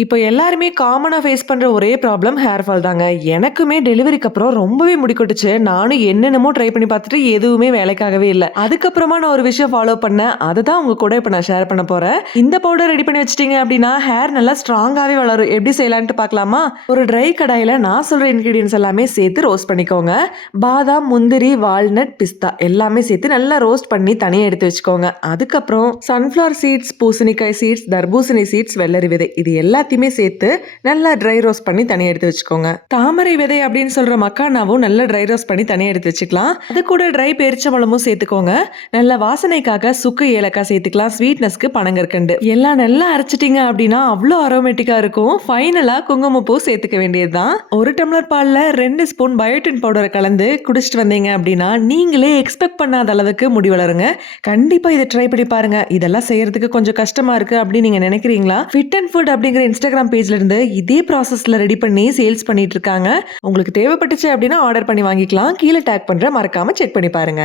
இப்போ எல்லாருமே காமனா ஃபேஸ் பண்ற ஒரே ப்ராப்ளம் ஹேர் ஃபால் தாங்க. எனக்குமே டெலிவரிக்கு அப்புறம் ரொம்பவே முடி கொட்டுச்சு. நானும் என்னென்னமோ ட்ரை பண்ணி பார்த்துட்டு எதுவுமே வேலைக்காகவே இல்ல. அதுக்கப்புறமா நான் ஒரு விஷயம் ஃபாலோ பண்ணேன். அததான் உங்க கூட இப்ப நான் ஷேர் பண்ண போறேன். இந்த பவுடர் ரெடி பண்ணி வச்சுட்டீங்க அப்படின்னா, ஹேர் நல்லா ஸ்ட்ராங்காவே வளரும். எப்படி செய்யலான்ட்டு பார்க்கலாமா? ஒரு ட்ரை கடாயில நான் சொல்ற இன்கிரீடியன்ட்ஸ் எல்லாமே சேர்த்து ரோஸ்ட் பண்ணிக்கோங்க. பாதாம், முந்திரி, வால்நட், பிஸ்தா எல்லாமே சேர்த்து நல்லா ரோஸ்ட் பண்ணி தனியா எடுத்து வச்சுக்கோங்க. அதுக்கப்புறம் சன்ஃப்ளவர் சீட்ஸ், பூசணிக்காய் சீட்ஸ், தர்பூசணி சீட்ஸ், வெள்ளரி விதை இது எல்லாத்தையுமே சேர்த்து நல்லா ட்ரை ரோஸ்ட் பண்ணி தனியா எடுத்து வச்சுக்கோங்க. தாமரை விதை அப்படின்னு சொல்ற மக்கானாவும் நல்லா ட்ரை ரோஸ்ட் பண்ணி தனியா எடுத்து வச்சுக்கலாம். அது கூட ட்ரை பேரிச்சம்பழமும் சேர்த்துக்கோங்க. நல்ல வாசனைக்காக சுக்கு ஏலக்காய் சேர்த்துக்கலாம். ஸ்வீட்னஸ்க்கு பனங்கற்கண்டு எல்லாம் நல்லா அரைச்சிட்டீங்க அப்படின்னா அவ்வளோ அரோமேட்டிக்கா இருக்கும். ஃபைனலா குங்குமப்பூ சேர்த்துக்க வேண்டியதுதான். ஒரு டம்ளர் பால்ல 2 ஸ்பூன் பயோட்டின் பவுடரை கலந்து குடிச்சிட்டு வந்தீங்க அப்படின்னா நீங்களே எக்ஸ்பெக்ட் பண்ணாத அளவுக்கு முடி வளருங்க. கண்டிப்பா இதை ட்ரை பண்ணி பாருங்க. இதெல்லாம் செய்யறதுக்கு கொஞ்சம் கஷ்டமா இருக்கு அப்படின்னு நீங்க நினைக்கிறீங்களா? ஃபிட் அண்ட் ஃபுட் அப்படிங்கிற இன்ஸ்டாகிராம் பேஜ்ல இருந்து இதே ப்ராசஸ்ல ரெடி பண்ணி சேல்ஸ் பண்ணிட்டு இருக்காங்க. உங்களுக்கு தேவைப்பட்டுச்சு அப்படின்னா ஆர்டர் பண்ணி வாங்கிக்கலாம். கீழே டேக் பண்ற மறக்காம செக் பண்ணி பாருங்க.